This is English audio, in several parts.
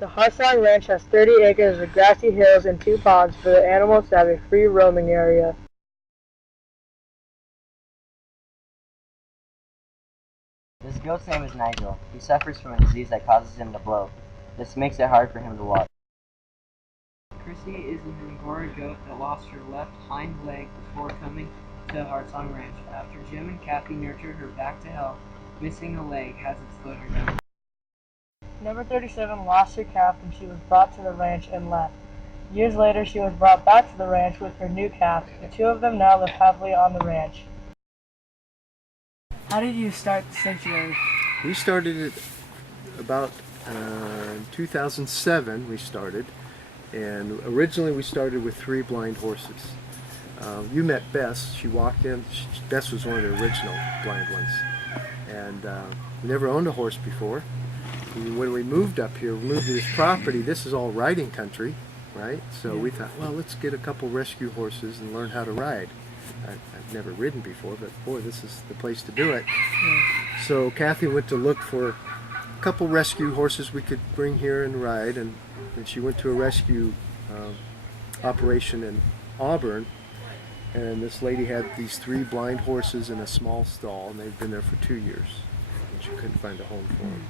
The Hartsong Ranch has 30 acres of grassy hills and 2 ponds for the animals to have a free roaming area. This goat's name is Nigel. He suffers from a disease that causes him to bloat. This makes it hard for him to walk. Chrissy is an Angora goat that lost her left hind leg before coming to Hartsong Ranch. After Jim and Kathy nurtured her back to health, missing a leg has it slowed her down. Number 37 lost her calf when she was brought to the ranch and left. Years later, she was brought back to the ranch with her new calf. The two of them now live happily on the ranch. How did you start the sanctuary? We started it about 2007 we started, and originally we started with 3 blind horses. You met Bess. She walked in. Bess was one of the original blind ones, and we never owned a horse before. When we moved up here, we moved to this property. This is all riding country, right? So we thought, well, let's get a couple rescue horses and learn how to ride. I've never ridden before, but boy, this is the place to do it. So Kathy went to look for a couple rescue horses we could bring here and ride, and she went to a rescue operation in Auburn, and this lady had these 3 blind horses in a small stall, and they'd been there for 2 years, and she couldn't find a home for them.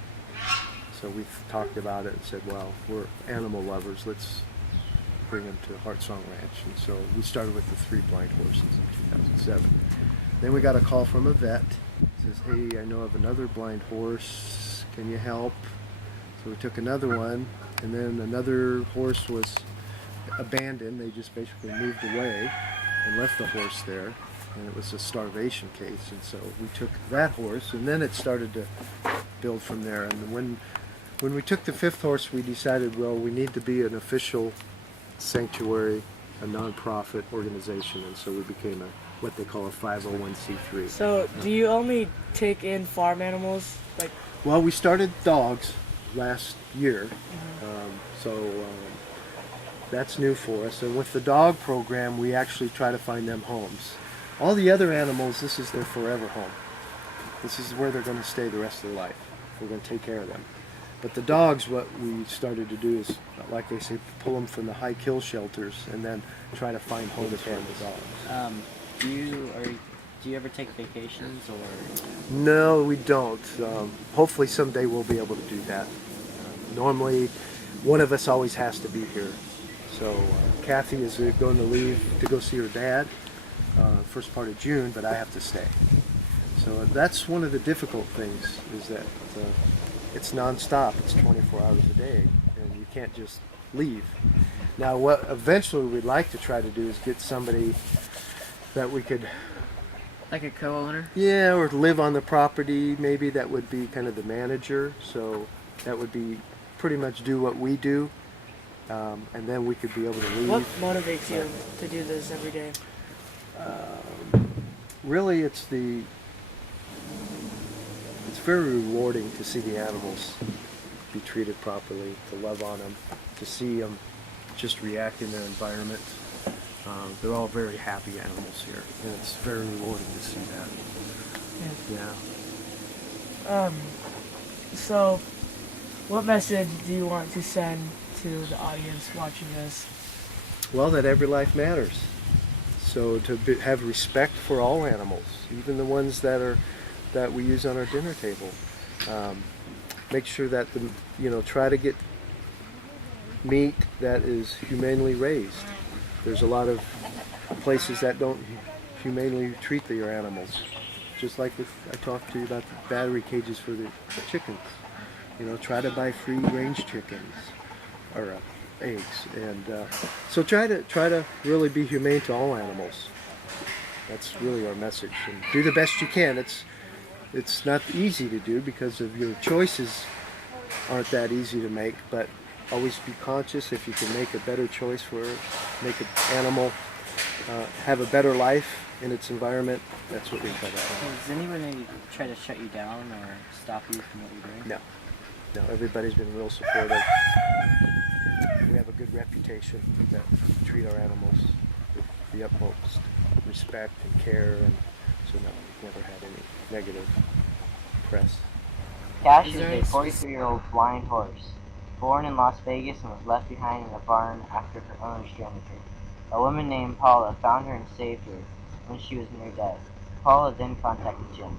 So we talked about it and said, well, we're animal lovers, let's bring them to Hartsong Ranch. And so we started with the 3 blind horses in 2007. Then we got a call from a vet. Says, hey, I know of another blind horse, can you help? So we took another one, and then another horse was abandoned. They just basically moved away and left the horse there, and it was a starvation case. And so we took that horse, and then it started to build from there. And when we took the 5th horse, we decided, well, we need to be an official sanctuary, a non-profit organization, and so we became what they call a 501c3. So, do you only take in farm animals? Well, we started dogs last year, that's new for us. And with the dog program, we actually try to find them homes. All the other animals, this is their forever home. This is where they're going to stay the rest of their life. We're going to take care of them. But the dogs, what we started to do is, like they say, pull them from the high kill shelters and then try to find homes for the dogs. Do you ever take vacations or? No, we don't. Hopefully someday we'll be able to do that. Normally, one of us always has to be here. So Kathy is going to leave to go see her dad first part of June, but I have to stay. So that's one of the difficult things, is that it's non-stop. It's 24 hours a day, and you can't just leave. Now, what eventually we'd like to try to do is get somebody that we could... Like a co-owner? Yeah, or live on the property, maybe that would be kind of the manager. So that would be pretty much do what we do, and then we could be able to leave. What motivates you to do this every day? Really, it's very rewarding to see the animals be treated properly, to love on them, to see them just react in their environment. They're all very happy animals here, and it's very rewarding to see that. Yeah. So, what message do you want to send to the audience watching this? Well, that every life matters. So have respect for all animals, even the ones that we use on our dinner table. Make sure that try to get meat that is humanely raised. There's a lot of places that don't humanely treat their animals. Just like I talked to you about the battery cages for the chickens. Try to buy free range chickens or eggs, and so try to really be humane to all animals. That's really our message, and do the best you can. It's not easy to do because of your choices aren't that easy to make, but always be conscious. If you can make a better choice make an animal have a better life in its environment, that's what we try to do. Does anyone try to shut you down or stop you from what you're doing? No, everybody's been real supportive. We have a good reputation that we treat our animals with the utmost respect and care, and so no, we've never had any negative press. Cash is a 43-year-old blind horse. born in Las Vegas and was left behind in a barn after her owner stranded her. A woman named Paula found her and saved her when she was near death. Paula then contacted Jim.